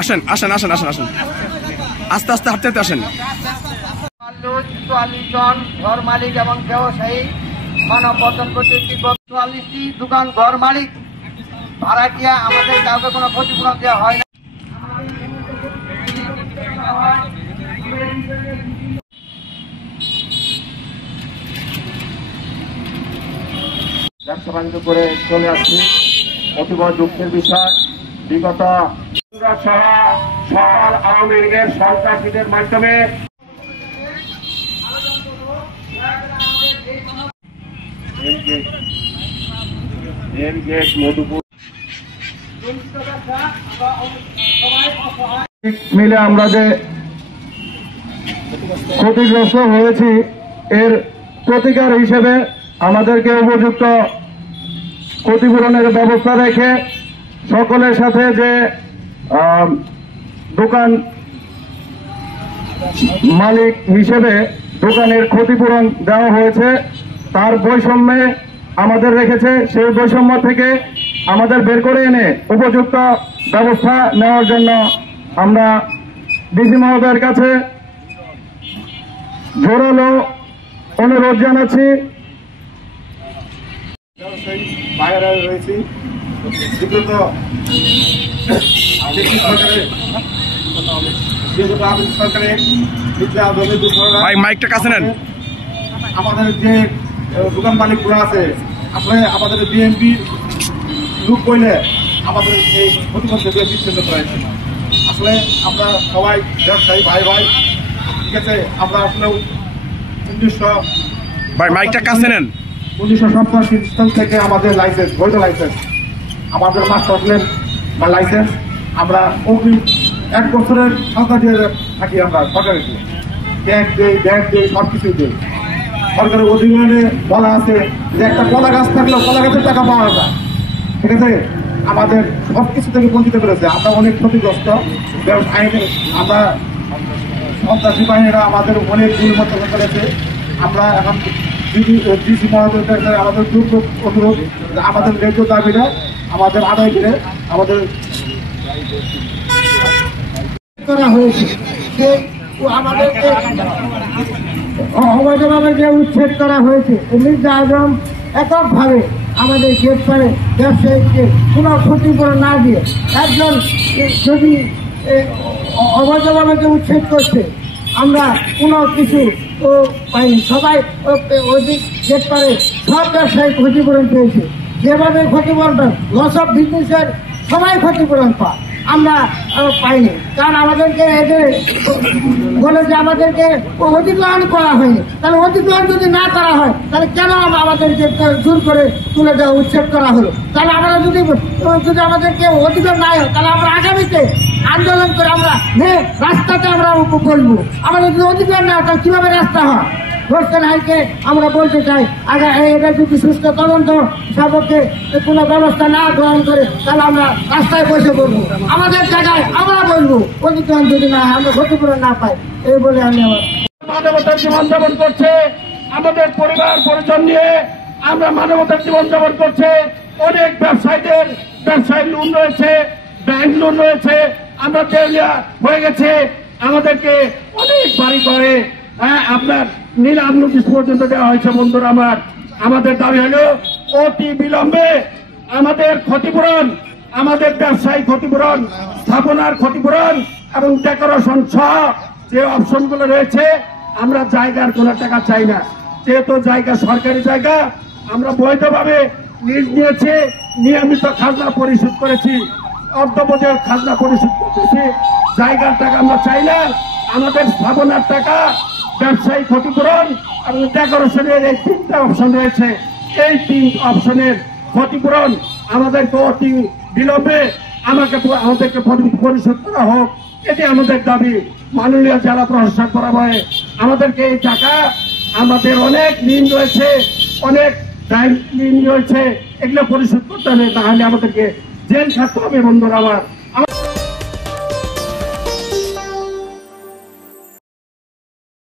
আসেন আসেন আসেন আসেন আসেন আস্তে আস্তে হাঁটতে হাঁটতে আসেন। 44 জন ঘর মালিক এবং ব্যবসায়ী মানববন্ধন করতে 44টি দোকান ঘর মালিক ভাড়াটিয়া আমাদের কাউকে কোনো ক্ষতিপূরণ দেওয়া হয় না। ব্যবসা বাণিজ্য করে চলে আসছি। অতীব দুঃখের বিষয়, বিগত সকল আওয়ামী লীগের সন্ত্রাসীদের মাধ্যমে মিলে আমরা যে ক্ষতিগ্রস্ত হয়েছি এর প্রতিকার হিসেবে আমাদেরকে উপযুক্ত ক্ষতিপূরণের ব্যবস্থা রেখে সকলের সাথে যে দোকান মালিক হিসেবে দোকানের ক্ষতিপূরণ দেওয়া হয়েছে তার বৈষম্যে আমাদের রেখেছে। সেই বৈষম্য থেকে আমাদের বের করে এনে উপযুক্ত ব্যবস্থা নেওয়ার জন্য আমরা ডিসি মহোদয়ের কাছে জোরালো অনুরোধ জানাচ্ছি। রয়েছি ভাই মাইকটা কাছে নেন। আমাদের যে দোকান মালিকগুলো আছে আসলে আমাদের বিএনপি লোক বইলে আমাদের এই ক্ষতিগ্রস্ত বিচ্ছিন্ন করেছে। আসলে আমরা সবাই ব্যবসায়ী ভাই ভাই, ঠিক আছে। আমরা আসলে 1987 সাল থেকে আমাদের লাইসেন্স, বৈধ লাইসেন্স, আমাদের মাস্টার প্ল্যান বা লাইসেন্স আমরা অগ্রিম 1 বছরের সংখ্যা দিয়ে থাকি। আমরা সরকারের ব্যাংক দিই সব কিছুই দিই। সরকারের অধিগ্রহণে বলা আছে যে একটা কলা গাছ থাকলেও কলা গাছের টাকা পাওয়া যায়, ঠিক আছে। আমাদের সব কিছু থেকে বঞ্চিত করেছে। আমরা অনেক ক্ষতিগ্রস্ত আইনে, আমরা সন্ত্রাসী বাহিনীরা আমাদের অনেক দুর্মত করেছে। আমরা এখন ডিসি মহোদয়ের কাছে আমাদের অনুরোধ, আমাদের ন্যায্য দাবিটা আমাদের আদায় করে আমাদের করা হয়েছে যে আমাদেরকে অবৈধভাবে যে উচ্ছেদ করা হয়েছে। মির্জা আজম এককভাবে আমাদের গ্রেপ্তারে ব্যবসায়ীকে কোনো ক্ষতিপূরণ না দিয়ে একজন যদি অবৈধভাবে যে উচ্ছেদ করছে আমরা কোনো কিছু পাইনি। সবাই অধিক গ্রেপ্তারে সব ব্যবসায়ী ক্ষতিপূরণ পেয়েছে। যেভাবে ক্ষতিপূরণ লস অফ বিজনেসের সবাই ক্ষতিপূরণ পায়, আমরা পাইনি। কারণ আমাদেরকে এদের বলে যে আমাদেরকে অধিগ্রহণ করা হয়নি। তাহলে অধিগ্রহণ যদি না করা হয় তাহলে কেন আমাদেরকে জোর করে তুলে দেওয়া উচ্ছেদ করা হলো? তাহলে আমরা যদি আমাদেরকে অধিগ্রহণ না হয় তাহলে আমরা আগামীতে আন্দোলন করে আমরা রাস্তাতে আমরা বলবো। আমাদের যদি অধিগ্রহণ না হয় তাহলে কিভাবে রাস্তা হয়? ধর্ষণ আইনকে আমরা বলতে চাই আগে এটা যদি সুস্থ তদন্ত সাপেক্ষে কোনো ব্যবস্থা না গ্রহণ করে তাহলে আমরা রাস্তায় বসে পড়বো। আমাদের জায়গায় আমরা বলবো অধিগ্রহণ যদি না হয়, আমরা ক্ষতিপূরণ না পাই, এই বলে আমি আমার মানবতার জীবনযাপন করছে। আমাদের পরিবার পরিজন নিয়ে আমরা মানবতার জীবনযাপন করছে। অনেক ব্যবসায়ীদের ব্যবসায়ী লোন রয়েছে, ব্যাংক লোন রয়েছে, আমরা দেউলিয়া হয়ে গেছে। আমাদেরকে অনেক বাড়ি করে আপনার নিলাম নোটিশ পর্যন্ত দেওয়া হয়েছে। বন্ধুরা আমার, আমাদের দাবি হলো অতি বিলম্বে আমাদের ক্ষতিপূরণ, আমাদের ব্যবসায়ী ক্ষতিপূরণ, স্থাপনার ক্ষতিপূরণ এবং ডেকোরেশন সহ যে অপশনগুলো রয়েছে। আমরা জায়গার কোনো টাকা চাই না, যেহেতু জায়গা সরকারি জায়গা, আমরা বৈধভাবে লিজ নিয়েছি, নিয়মিত খাজনা পরিশোধ করেছি, অর্ধবছর খাজনা পরিশোধ করতেছি। জায়গার টাকা আমরা চাই না, আমাদের স্থাপনার টাকা, ব্যবসায়ী ক্ষতিপূরণ এবং ডেকোরেশনের এই 3টা অপশন রয়েছে। এই 3 অপশনের ক্ষতিপূরণ আমাদেরকে অতি বিলম্বে আমাদেরকে পরিশোধ করা হোক, এটি আমাদের দাবি। মাননীয় জেলা প্রশাসক বরাবর আমাদেরকে এই টাকা, আমাদের অনেক ঋণ রয়েছে, অনেক ব্যাংক ঋণ রয়েছে, এগুলো পরিশোধ করতে হবে, তাহলে আমাদেরকে জেল খাটতে হবে। বন্ধুরা আমার,